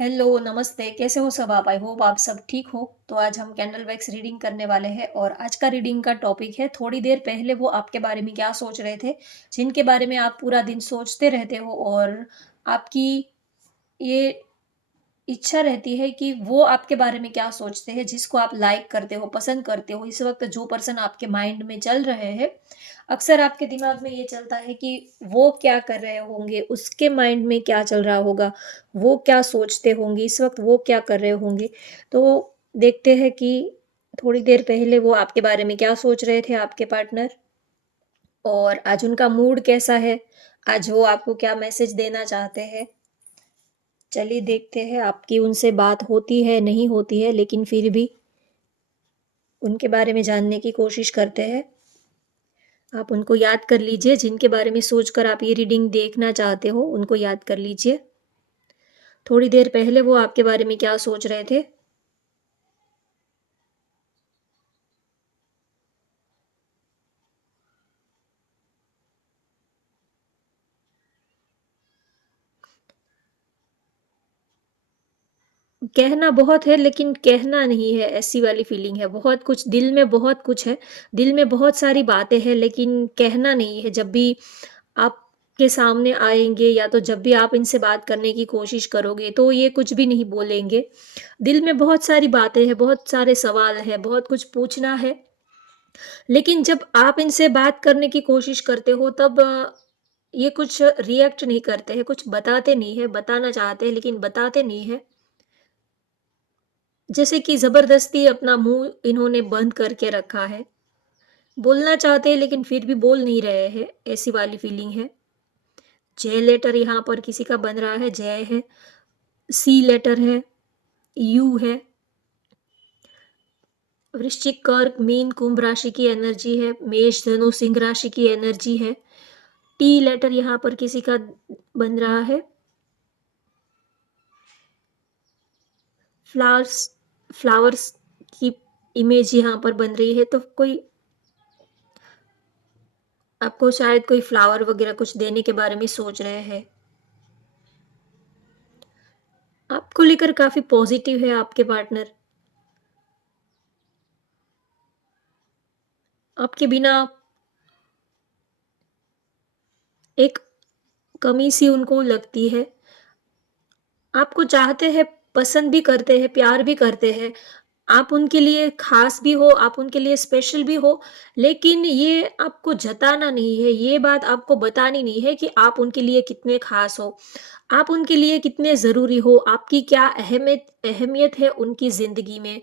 Hello, नमस्ते, कैसे हो सब आप? आई होप आप सब ठीक हो। तो आज हम कैंडल वैक्स रीडिंग करने वाले हैं और आज का रीडिंग का टॉपिक है थोड़ी देर पहले वो आपके बारे में क्या सोच रहे थे, जिनके बारे में आप पूरा दिन सोचते रहते हो और आपकी ये इच्छा रहती है कि वो आपके बारे में क्या सोचते हैं, जिसको आप लाइक करते हो, पसंद करते हो। इस वक़्त जो पर्सन आपके माइंड में चल रहे हैं, अक्सर आपके दिमाग में ये चलता है कि वो क्या कर रहे होंगे, उसके माइंड में क्या चल रहा होगा, वो क्या सोचते होंगे, इस वक़्त वो क्या कर रहे होंगे। तो देखते हैं कि थोड़ी देर पहले वो आपके बारे में क्या सोच रहे थे आपके पार्टनर और आज उनका मूड कैसा है, आज वो आपको क्या मैसेज देना चाहते हैं। चलिए देखते हैं आपकी उनसे बात होती है, नहीं होती है, लेकिन फिर भी उनके बारे में जानने की कोशिश करते हैं। आप उनको याद कर लीजिए, जिनके बारे में सोचकर आप ये रीडिंग देखना चाहते हो, उनको याद कर लीजिए। थोड़ी देर पहले वो आपके बारे में क्या सोच रहे थे? कहना बहुत है, लेकिन कहना नहीं है, ऐसी वाली फीलिंग है। बहुत कुछ दिल में बहुत कुछ है, दिल में बहुत सारी बातें हैं, लेकिन कहना नहीं है। जब भी आपके सामने आएँगे या तो जब भी आप इनसे बात करने की कोशिश करोगे, तो ये कुछ भी नहीं बोलेंगे। दिल में बहुत सारी बातें हैं, बहुत सारे सवाल हैं, बहुत कुछ पूछना है, लेकिन जब आप इनसे बात करने की कोशिश करते हो तब ये कुछ रिएक्ट नहीं करते हैं, कुछ बताते नहीं हैं, बताना चाहते हैं लेकिन बताते नहीं हैं। जैसे कि ज़बरदस्ती अपना मुँह इन्होंने बंद करके रखा है। बोलना चाहते हैं लेकिन फिर भी बोल नहीं रहे हैं, ऐसी वाली फीलिंग है। जे लेटर यहाँ पर किसी का बन रहा है, जय है, सी लेटर है, यू है। वृश्चिक, कर्क, मीन, कुंभ राशि की एनर्जी है, मेष, धनु, सिंह राशि की एनर्जी है। टी लेटर यहाँ पर किसी का बन रहा है। फ्लावर्स फ्लावर्स की इमेज यहाँ पर बन रही है, तो कोई आपको शायद कोई फ्लावर वगैरह कुछ देने के बारे में सोच रहे हैं। आपको लेकर काफ़ी पॉज़िटिव है आपके पार्टनर। आपके बिना एक कमी-सी उनको लगती है। आपको चाहते हैं, पसंद भी करते हैं, प्यार भी करते हैं। आप उनके लिए ख़ास भी हो, आप उनके लिए स्पेशल भी हो, लेकिन ये आपको जताना नहीं है, ये बात आपको बतानी नहीं है कि आप उनके लिए कितने ख़ास हो। आप उनके लिए कितने ज़रूरी हो, आपकी क्या अहमियत है उनकी ज़िंदगी में।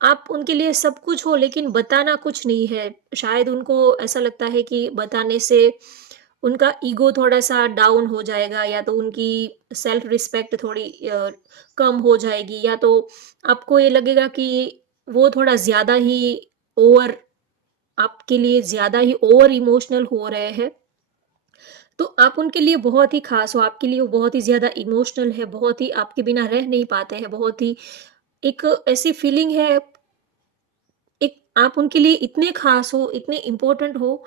आप उनके लिए सब कुछ हो लेकिन बताना कुछ नहीं है। शायद उनको ऐसा लगता है कि बताने से उनका ईगो थोड़ा-सा डाउन हो जाएगा या तो उनकी सेल्फ रिस्पेक्ट थोड़ी कम हो जाएगी या तो आपको ये लगेगा कि वो थोड़ा ज़्यादा ही ओवर आपके लिए ज़्यादा ही ओवर इमोशनल हो रहे हैं। तो आप उनके लिए बहुत ही ख़ास हो, आपके लिए वो बहुत ही ज़्यादा इमोशनल है, बहुत ही आपके बिना रह नहीं पाते हैं, बहुत ही एक ऐसी फीलिंग है, एक आप उनके लिए इतने ख़ास हो, इतने इम्पोर्टेंट हो,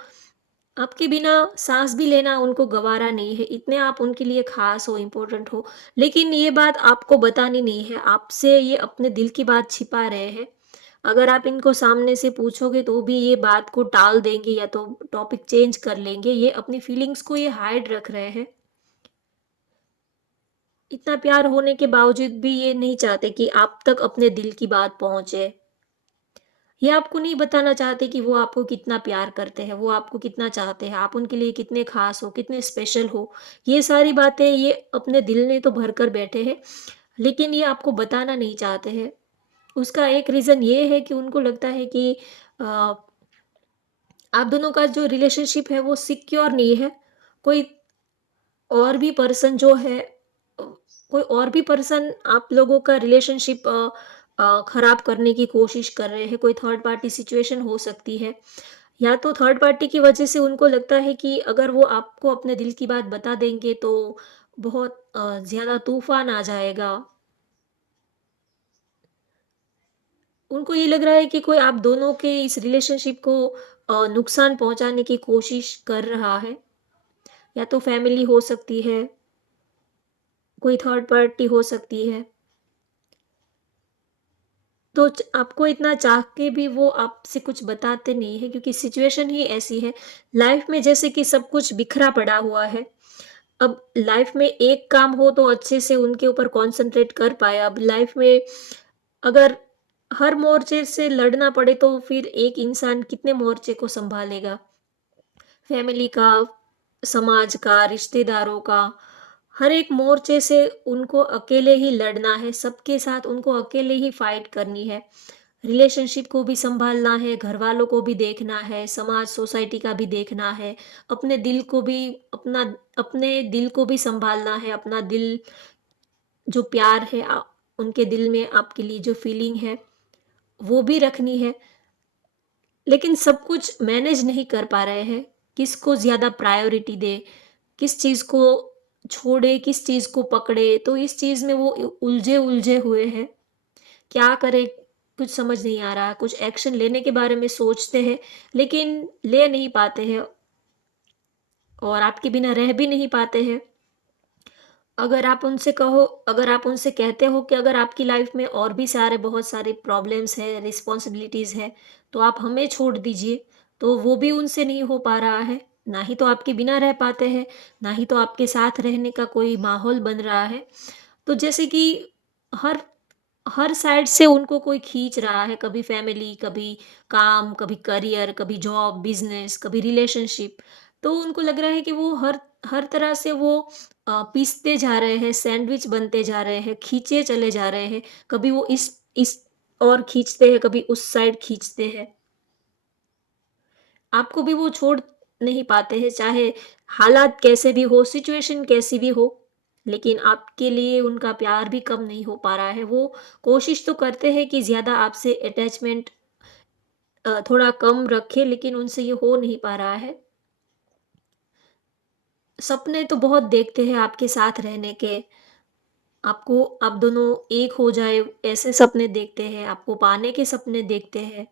आपके बिना साँस भी लेना उनको गवारा नहीं है, इतने आप उनके लिए ख़ास हो, इम्पोर्टेंट हो। लेकिन ये बात आपको बतानी नहीं है, आपसे ये अपने दिल की बात छिपा रहे हैं। अगर आप इनको सामने से पूछोगे तो भी ये बात को टाल देंगे या तो टॉपिक चेंज कर लेंगे, ये अपनी फीलिंग्स को ये हाइड रख रहे हैं। इतना प्यार होने के बावजूद भी ये नहीं चाहते कि आप तक अपने दिल की बात पहुँचे। ये आपको नहीं बताना चाहते कि वो आपको कितना प्यार करते हैं, वो आपको कितना चाहते हैं, आप उनके लिए कितने ख़ास हो, कितने स्पेशल हो। ये सारी बातें ये अपने दिल में तो भर कर बैठे हैं, लेकिन ये आपको बताना नहीं चाहते हैं। उसका एक रीज़न ये है कि उनको लगता है कि अ, आप दोनों का जो रिलेशनशिप है वो सिक्योर नहीं है। कोई और भी पर्सन जो है कोई और भी पर्सन आप लोगों का रिलेशनशिप खराब करने की कोशिश कर रहे हैं, कोई थर्ड पार्टी सिचुएशन हो सकती है। या तो थर्ड पार्टी की वजह से उनको लगता है कि अगर वो आपको अपने दिल की बात बता देंगे तो बहुत ज़्यादा तूफ़ान आ जाएगा। उनको ये लग रहा है कि कोई आप दोनों के इस रिलेशनशिप को नुकसान पहुँचाने की कोशिश कर रहा है। या तो फैमिली हो सकती है, कोई थर्ड पार्टी हो सकती है। तो आपको इतना चाह के भी वो आपसे कुछ बताते नहीं है, क्योंकि सिचुएशन ही ऐसी है। लाइफ में जैसे कि सब कुछ बिखरा पड़ा हुआ है। अब लाइफ में एक काम हो तो अच्छे से उनके ऊपर कंसंट्रेट कर पाए। अब लाइफ में अगर हर मोर्चे से लड़ना पड़े तो फिर एक इंसान कितने मोर्चे को संभालेगा? फैमिली का, समाज का, रिश्तेदारों का, हर एक मोर्चे से उनको अकेले ही लड़ना है, सबके साथ उनको अकेले ही फाइट करनी है। रिलेशनशिप को भी सँभालना है, घरवालों को भी देखना है, समाज, सोसाइटी का भी देखना है, अपने दिल को भी अपना अपने दिल को भी सँभालना है, अपना दिल जो प्यार है उनके दिल में आपके लिए जो फीलिंग है, वो भी रखनी है। लेकिन सब कुछ मैनेज नहीं कर पा रहे हैं, किसको ज़्यादा प्रायोरिटी दें, किस चीज़ को छोड़े, किस चीज़ को पकड़े, तो इस चीज़ में वो उलझे-उलझे हुए हैं। क्या करें, कुछ समझ नहीं आ रहा। कुछ एक्शन लेने के बारे में सोचते हैं, लेकिन ले नहीं पाते हैं और आपके बिना रह भी नहीं पाते हैं। अगर आप उनसे कहते हो कि अगर आपकी लाइफ में और भी बहुत सारे प्रॉब्लम्स हैं, रिस्पॉन्सिबिलिटीज़ हैं, तो आप हमें छोड़ दीजिए, तो वो भी उनसे नहीं हो पा रहा है। ना ही तो आपके बिना रह पाते हैं, ना ही तो आपके साथ रहने का कोई माहौल बन रहा है। तो जैसे कि हर हर साइड से उनको कोई खींच रहा है, कभी फैमिली, कभी काम, कभी करियर, कभी जॉब, बिज़नेस, कभी रिलेशनशिप। तो उनको लग रहा है कि वो हर हर तरह से वो पीसते जा रहे हैं, सैंडविच बनते जा रहे हैं, खींचे चले जा रहे हैं। कभी वो इस ओर खींचते हैं, कभी उस साइड खींचते हैं। आपको भी वो छोड़ नहीं पाते हैं, चाहे हालात कैसे भी हो, सिचुएशन कैसी भी हो, लेकिन आपके लिए उनका प्यार भी कम नहीं हो पा रहा है। वो कोशिश तो करते हैं कि ज़्यादा आपसे अटैचमेंट थोड़ा कम रखें, लेकिन उनसे ये हो नहीं पा रहा है। सपने तो बहुत देखते हैं आपके साथ रहने के, आपको आप दोनों एक हो जाए, ऐसे सपने देखते हैं, आपको पाने के सपने देखते हैं।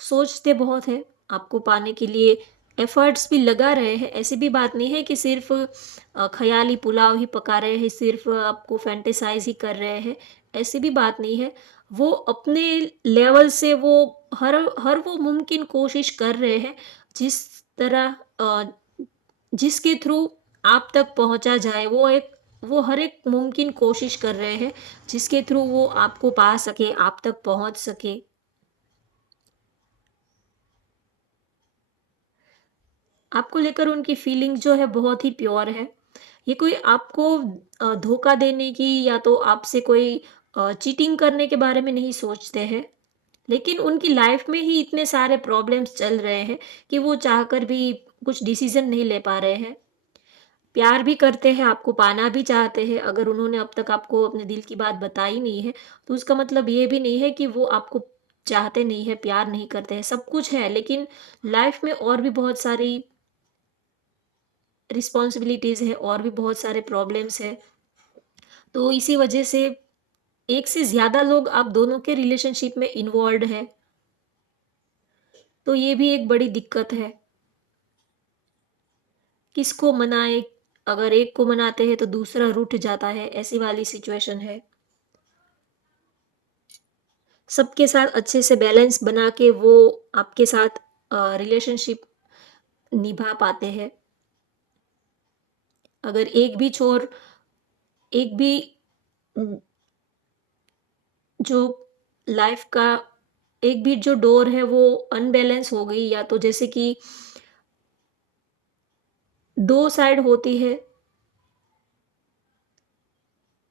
सोचते बहुत हैं, आपको पाने के लिए एफ़र्ट्स भी लगा रहे हैं। ऐसी भी बात नहीं है कि सिर्फ़ ख़याली पुलाव ही पका रहे हैं, सिर्फ़ आपको फ़ैंटेसाइज़ ही कर रहे हैं, ऐसी भी बात नहीं है। वो अपने लेवल से वो हर हर वो मुमकिन कोशिश कर रहे हैं, जिस तरह जिसके थ्रू आप तक पहुँचा जाए, वो हर एक मुमकिन कोशिश कर रहे हैं, जिसके थ्रू वो आपको पा सके, आप तक पहुँच सके। आपको लेकर उनकी फीलिंग जो है बहुत ही प्योर है। ये कोई आपको धोखा देने की या तो आपसे कोई चीटिंग करने के बारे में नहीं सोचते हैं। लेकिन उनकी लाइफ में ही इतने सारे प्रॉब्लम्स चल रहे हैं कि वो चाहकर भी कुछ डिसीज़न नहीं ले पा रहे हैं। प्यार भी करते हैं, आपको पाना भी चाहते हैं। अगर उन्होंने अब तक आपको अपने दिल की बात बताई नहीं है, तो उसका मतलब ये भी नहीं है कि वो आपको चाहते नहीं हैं, प्यार नहीं करते हैं। सब कुछ है, लेकिन लाइफ में और भी बहुत सारी रिस्पॉन्सिबिलिटीज़ है और भी बहुत सारे प्रॉब्लम्स हैं। तो इसी वजह से एक से ज़्यादा लोग आप दोनों के रिलेशनशिप में इन्वॉल्व्ड हैं, तो ये भी एक बड़ी दिक्कत है। किसको मनाएँ? अगर एक को मनाते हैं तो दूसरा रूठ जाता है, ऐसी वाली सिचुएशन है। सबके साथ अच्छे से बैलेंस बना के वो आपके साथ रिलेशनशिप निभा पाते हैं। अगर एक भी उम, जो लाइफ का एक भी जो डोर है वो अनबैलेंस हो गई, या तो जैसे कि 2 साइड होती है,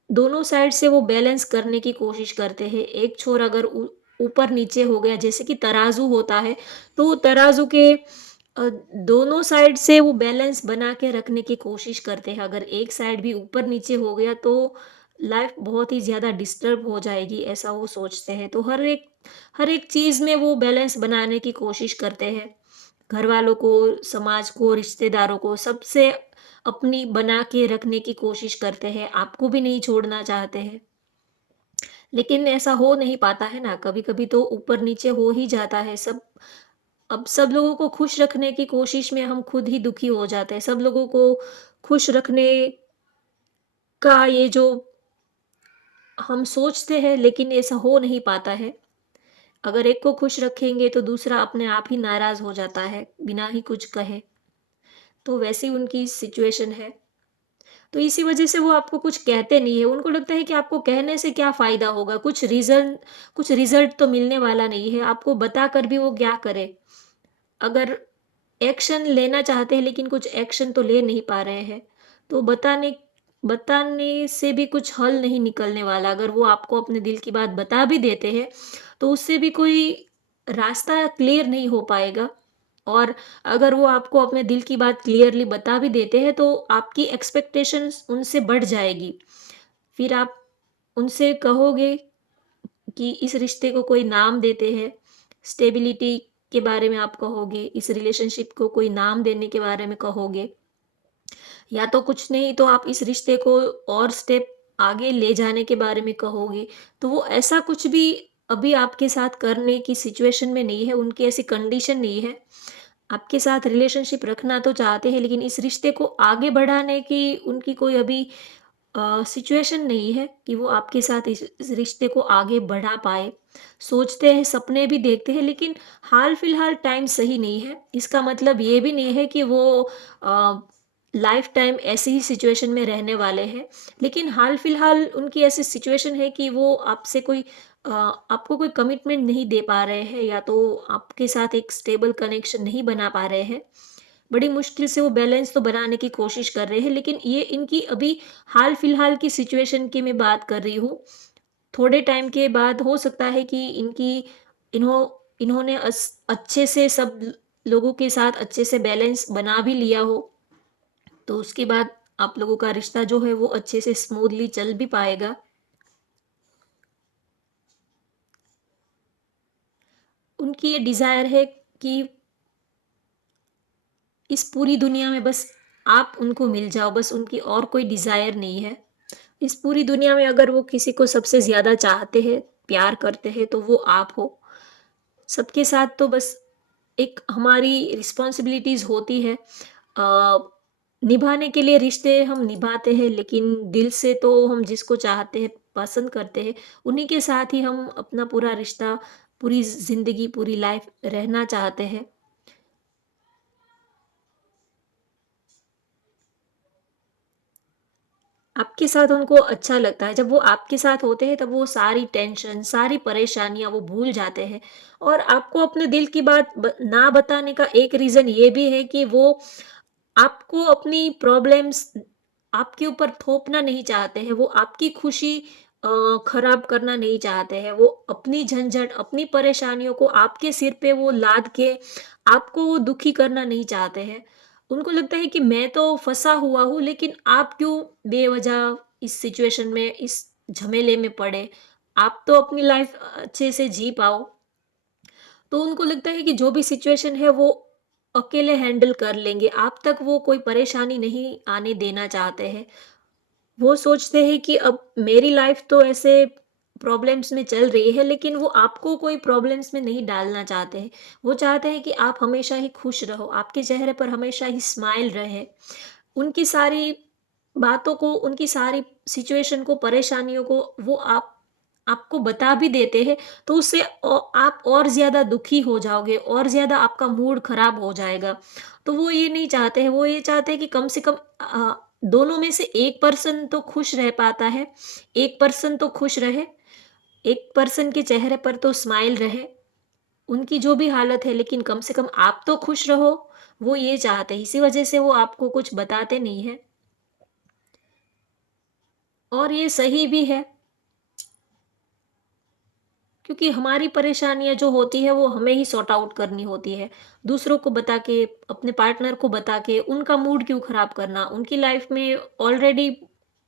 दोनों साइड से वो बैलेंस करने की कोशिश करते हैं। एक छोर अगर ऊपर-नीचे हो गया, जैसे कि तराजू होता है, तो तराजू के दोनों साइड से वो बैलेंस बना के रखने की कोशिश करते हैं। अगर एक साइड भी ऊपर-नीचे हो गया तो लाइफ बहुत ही ज़्यादा डिस्टर्ब हो जाएगी, ऐसा वो सोचते हैं। तो हर एक चीज़ में वो बैलेंस बनाने की कोशिश करते हैं। घरवालों को, समाज को, रिश्तेदारों को, सबसे अपनी बना के रखने की कोशिश करते हैं, आपको भी नहीं छोड़ना चाहते हैं। लेकिन ऐसा हो नहीं पाता है ना, कभी-कभी तो ऊपर-नीचे हो ही जाता है सब। अब सब लोगों को खुश रखने की कोशिश में हम खुद ही दुखी हो जाते हैं। सब लोगों को खुश रखने का ये जो हम सोचते हैं लेकिन ऐसा हो नहीं पाता है। अगर एक को खुश रखेंगे तो दूसरा अपने आप ही नाराज़ हो जाता है, बिना ही कुछ कहे। तो वैसी उनकी सिचुएशन है। तो इसी वजह से वो आपको कुछ कहते नहीं है। उनको लगता है कि आपको कहने से क्या फ़ायदा होगा? कुछ रिज़ल्ट तो मिलने वाला नहीं है। आपको बताकर भी वो क्या करें? अगर एक्शन लेना चाहते हैं लेकिन कुछ एक्शन तो ले नहीं पा रहे हैं, तो बताने से भी कुछ हल नहीं निकलने वाला। अगर वो आपको अपने दिल की बात बता भी देते हैं, तो उससे भी कोई रास्ता क्लियर नहीं हो पाएगा। और अगर वो आपको अपने दिल की बात क्लियरली बता भी देते हैं, तो आपकी एक्सपेक्टेशंस उनसे बढ़ जाएगी। फिर आप उनसे कहोगे कि इस रिश्ते को कोई नाम देते हैं, स्टेबिलिटी के बारे में आप कहोगे, इस रिलेशनशिप को कोई नाम देने के बारे में कहोगे, या तो कुछ नहीं तो आप इस रिश्ते को और स्टेप आगे ले जाने के बारे में कहोगे। तो वो ऐसा कुछ भी अभी आपके साथ करने की सिचुएशन में नहीं है, उनकी ऐसी कंडीशन नहीं है। आपके साथ रिलेशनशिप रखना तो चाहते हैं लेकिन इस रिश्ते को आगे बढ़ाने की उनकी कोई अभी सिचुएशन नहीं है कि वो आपके साथ इस रिश्ते को आगे बढ़ा पाए। सोचते हैं, सपने भी देखते हैं लेकिन हाल-फिलहाल टाइम सही नहीं है। इसका मतलब ये भी नहीं है कि वो अ, लाइफ टाइम ऐसी ही सिचुएशन में रहने वाले हैं। लेकिन हाल-फिलहाल उनकी ऐसी सिचुएशन है कि वो आपसे कोई आपको कोई कमिटमेंट नहीं दे पा रहे हैं, या तो आपके साथ एक स्टेबल कनेक्शन नहीं बना पा रहे हैं। बड़ी मुश्किल से वो बैलेंस तो बनाने की कोशिश कर रहे हैं, लेकिन ये इनकी अभी हाल-फिलहाल की सिचुएशन की मैं बात कर रही हूँ। थोड़े टाइम के बाद हो सकता है कि इन्होंने अच्छे से सब लोगों के साथ अच्छे से बैलेंस बना भी लिया हो, तो उसके बाद आप लोगों का रिश्ता जो है वो अच्छे से स्मूथली चल भी पाएगा। उनकी ये डिज़ायर है कि इस पूरी दुनिया में बस आप उनको मिल जाओ, बस उनकी और कोई डिज़ायर नहीं है। इस पूरी दुनिया में अगर वो किसी को सबसे ज़्यादा चाहते हैं, प्यार करते हैं, तो वो आप हो। सबके साथ तो बस एक हमारी रिस्पॉन्सिबिलिटीज़ होती है। निभाने के लिए रिश्ते हम निभाते हैं, लेकिन दिल से तो हम जिसको चाहते हैं, पसंद करते हैं, उन्हीं के साथ ही हम अपना पूरा रिश्ता, पूरी ज़िंदगी, पूरी लाइफ़ रहना चाहते हैं। आपके साथ उनको अच्छा लगता है, जब वो आपके साथ होते हैं तब वो सारी टेंशन, सारी परेशानियाँ वो भूल जाते हैं। और आपको अपने दिल की बात ना बताने का एक रीज़न ये भी है कि वो आपको अपनी प्रॉब्लम्स आपके ऊपर थोपना नहीं चाहते हैं, वो आपकी खुशी खराब करना नहीं चाहते हैं। वो अपनी झंझट, अपनी परेशानियों को आपके सिर पे वो लाद के आपको वो दुखी करना नहीं चाहते हैं। उनको लगता है कि मैं तो फँसा हुआ हूँ, लेकिन आप क्यों बेवज़ह इस सिचुएशन में, इस झमेले में पड़े? आप तो अपनी लाइफ़ अच्छे से जी पाओ। तो उनको लगता है कि जो भी सिचुएशन है वो अकेले हैंडल कर लेंगे, आप तक वो कोई परेशानी नहीं आने देना चाहते हैं। वो सोचते हैं कि अब मेरी लाइफ़ तो ऐसे प्रॉब्लम्स में चल रही है, लेकिन वो आपको कोई प्रॉब्लम्स में नहीं डालना चाहते हैं। वो चाहते हैं कि आप हमेशा ही खुश रहो, आपके चेहरे पर हमेशा ही स्माइल रहे। उनकी सारी बातों को, उनकी सारी सिचुएशन को, परेशानियों को वो आपको बता भी देते हैं, तो उससे आप और ज़्यादा दुखी हो जाओगे, और ज़्यादा आपका मूड खराब हो जाएगा। तो वो ये नहीं चाहते हैं, वो ये चाहते हैं कि कम से कम दोनों में से एक पर्सन तो खुश रह पाता है, एक पर्सन तो खुश रहे, एक पर्सन के चेहरे पर तो स्माइल रहे। उनकी जो भी हालत है, लेकिन कम से कम आप तो खुश रहो, वो ये चाहते हैं। इसी वजह से वो आपको कुछ बताते नहीं हैं, और ये सही भी है। क्योंकि हमारी परेशानियाँ जो होती है वो हमें ही सॉर्ट आउट करनी होती है। दूसरों को बता के, अपने पार्टनर को बता के उनका मूड क्यों खराब करना? उनकी लाइफ में ऑलरेडी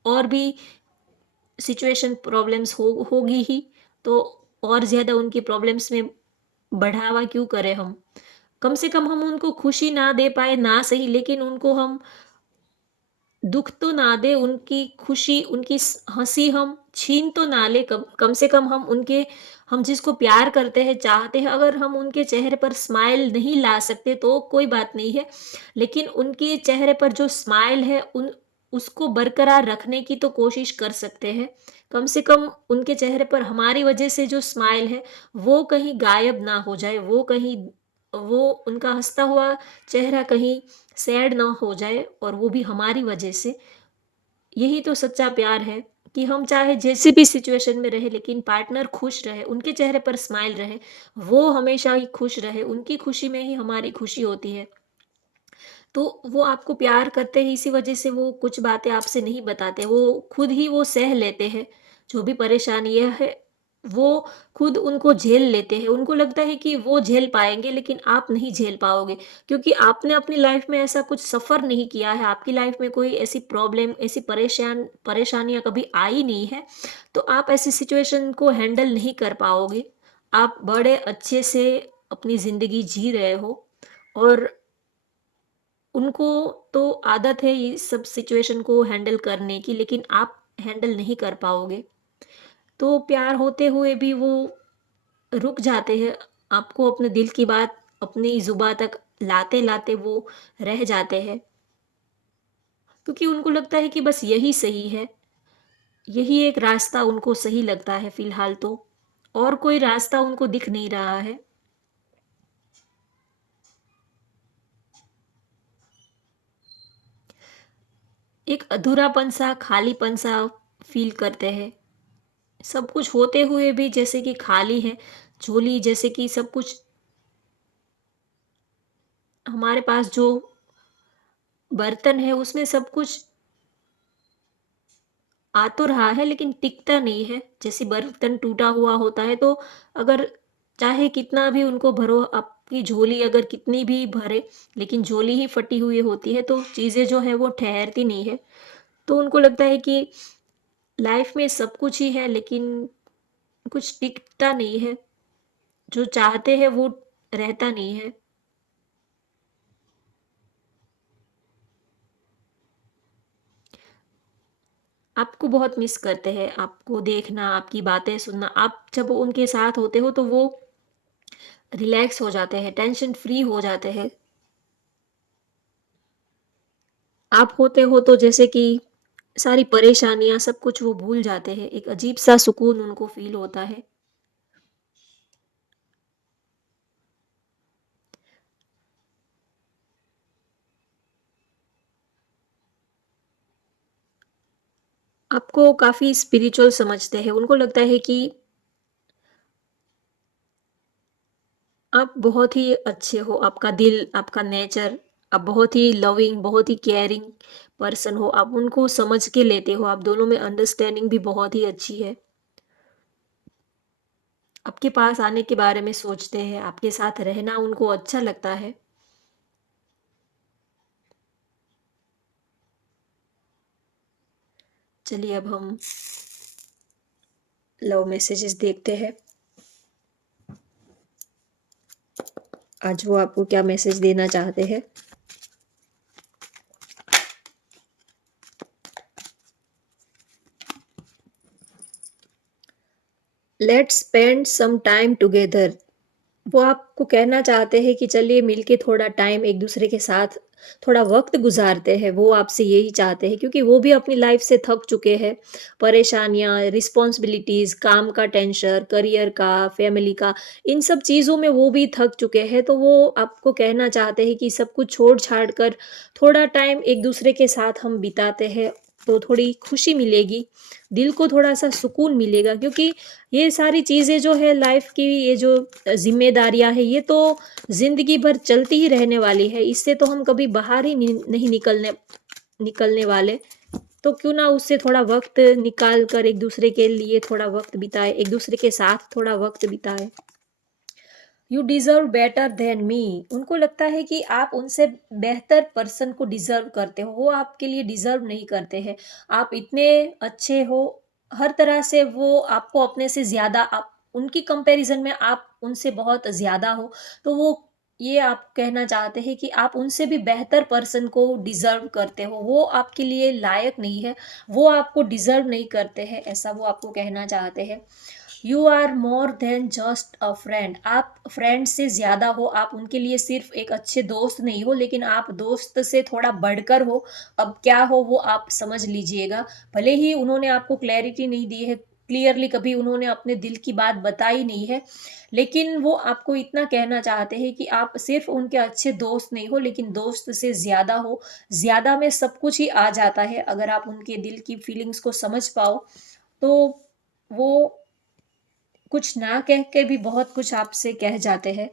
और भी सिचुएशन प्रॉब्लम्स होगी ही, तो और ज़्यादा उनकी प्रॉब्लम्स में बढ़ावा क्यों करें हम? कम से कम हम उनको खुशी ना दे पाए ना सही, लेकिन उनको हम दुःख तो ना दें, उनकी खुशी, उनकी हँसी हम छीन तो ना लें, कम कम से कम हम जिसको प्यार करते हैं, चाहते हैं, अगर हम उनके चेहरे पर स्माइल नहीं ला सकते तो कोई बात नहीं है। लेकिन उनके चेहरे पर जो स्माइल है, उन उसको बरकरार रखने की तो कोशिश कर सकते हैं। कम से कम उनके चेहरे पर हमारी वजह से जो स्माइल है, वो कहीं गायब ना हो जाए, वो उनका हँसता हुआ चेहरा कहीं सैड ना हो जाए और वो भी हमारी वजह से। यही तो सच्चा प्यार है कि हम चाहे जैसी भी सिचुएशन में रहे लेकिन पार्टनर खुश रहे, उनके चेहरे पर स्माइल रहे, वो हमेशा ही खुश रहे, उनकी खुशी में ही हमारी खुशी होती है। तो वो आपको प्यार करते हैं इसी वजह से वो कुछ बातें आपसे नहीं बताते, वो खुद ही वो सह लेते हैं, जो भी परेशानियाँ है, वो खुद उनको झेल लेते हैं। उनको लगता है कि वो झेल पाएँगे लेकिन आप नहीं झेल पाओगे, क्योंकि आपने अपनी लाइफ़ में ऐसा कुछ सफ़र नहीं किया है, आपकी लाइफ़ में कोई ऐसी प्रॉब्लम, ऐसी परेशानियाँ कभी आई नहीं है, तो आप ऐसी सिचुएशन को हैंडल नहीं कर पाओगे। आप बड़े अच्छे से अपनी ज़िंदगी जी रहे हो और उनको तो आदत है ये सब सिचुएशन को हैंडल करने की, लेकिन आप हैंडल नहीं कर पाओगे। तो प्यार होते हुए भी वो रुक जाते हैं। आपको अपने दिल की बात अपनी ज़ुबान तक लाते-लाते वो रह जाते हैं, क्योंकि उनको लगता है कि बस यही सही है। यही एक रास्ता उनको सही लगता है फ़िलहाल तो, और कोई रास्ता उनको दिख नहीं रहा है। एक अधूरापन-सा, खालीपन-सा फ़ील करते हैं। सब कुछ होते हुए भी जैसे कि खाली है, झोली जैसे कि सब कुछ हमारे पास जो बर्तन है उसमें सब कुछ आ तो रहा है लेकिन टिकता नहीं है। जैसे बर्तन टूटा हुआ होता है तो अगर चाहे कितना भी उनको भरो, आपकी झोली अगर कितनी भी भरे, लेकिन झोली ही फटी हुई होती है तो चीज़ें जो है वो ठहरती नहीं है। तो उनको लगता है कि लाइफ में सब कुछ ही है लेकिन कुछ टिकता नहीं है। जो चाहते हैं वो रहता नहीं है। आपको बहुत मिस करते हैं, आपको देखना, आपकी बातें सुनना। आप जब उनके साथ होते हो तो वो रिलैक्स हो जाते हैं, टेंशन फ्री हो जाते हैं। आप होते हो तो जैसे कि सारी परेशानियाँ सब कुछ वो भूल जाते हैं, एक अजीब-सा सुकून उनको फ़ील होता है। आपको काफ़ी स्पिरिचुअल समझते हैं, उनको लगता है कि आप बहुत ही अच्छे हो, आपका दिल, आपका नेचर, आप बहुत ही लविंग, बहुत ही केयरिंग पर्सन हो, आप उनको समझ के लेते हो, आप दोनों में अंडरस्टैंडिंग भी बहुत ही अच्छी है। आपके पास आने के बारे में सोचते हैं, आपके साथ रहना उनको अच्छा लगता है। चलिए अब हम लव मैसेजेस देखते हैं। आज वो आपको क्या मैसेज देना चाहते हैं? Let's spend some time together. वो आपको कहना चाहते हैं कि चलिए मिलके थोड़ा टाइम एक दूसरे के साथ थोड़ा वक्त गुजारते हैं, वो आपसे यही चाहते हैं क्योंकि वो भी अपनी लाइफ से थक चुके हैं। परेशानियाँ, रिस्पॉन्सिबिलिटीज़, काम का टेंशन, करियर का, फैमिली का, इन सब चीज़ों में वो भी थक चुके हैं, तो वो आपको कहना चाहते हैं कि सब कुछ छोड़ छाड़ कर थोड़ा टाइम एक दूसरे के साथ हम बिताते हैं तो थोड़ी खुशी मिलेगी, दिल को थोड़ा सा सुकून मिलेगा, क्योंकि ये सारी चीज़ें जो है लाइफ की, ये जो ज़िम्मेदारियाँ हैं, ये तो ज़िंदगी भर चलती ही रहने वाली है। इससे तो हम कभी बाहर ही नहीं निकलने निकलने वाले। तो क्यों ना उससे थोड़ा वक़्त निकाल कर एक दूसरे के लिए थोड़ा वक़्त बिताएँ, एक दूसरे के साथ थोड़ा वक़्त बिताएँ। You deserve better than me. उनको लगता है कि आप उनसे बेहतर पर्सन को डिज़र्व करते हो, वो आपके लिए डिज़र्व नहीं करते हैं। आप इतने अच्छे हो, हर तरह से वो आपको अपने से ज़्यादा, आप उनकी कंपैरिज़न में आप उनसे बहुत ज़्यादा हो, तो वो ये आप कहना चाहते हैं कि आप उनसे भी बेहतर पर्सन को डिज़र्व करते हो, वो आपके लिए लायक नहीं है, वो आपको डिज़र्व नहीं करते हैं, ऐसा वो आपको कहना चाहते हैं। You are more than just a friend, आप फ्रेंड से ज़्यादा हो, आप उनके लिए सिर्फ़ एक अच्छे दोस्त नहीं हो, लेकिन आप दोस्त से थोड़ा बढ़कर हो। अब क्या हो वो आप समझ लीजिएगा। भले ही उन्होंने आपको क्लैरिटी नहीं दी है, क्लियरली कभी उन्होंने अपने दिल की बात बताई नहीं है, लेकिन वो आपको इतना कहना चाहते हैं कि आप सिर्फ़ उनके अच्छे दोस्त नहीं हो, लेकिन दोस्त से ज़्यादा हो। ज़्यादा में सब कुछ ही आ जाता है, अगर आप उनके दिल की फीलिंग्स को समझ पाओ, तो वो कुछ ना कह के भी बहुत कुछ आपसे कह जाते हैं।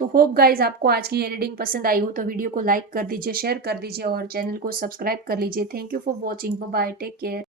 तो होप गाइज़ आपको आज की ये रीडिंग पसंद आई हो तो वीडियो को लाइक कर दीजिए, शेयर कर दीजिए और चैनल को सब्सक्राइब कर लीजिए। Thank you for watching. Bye bye, take care.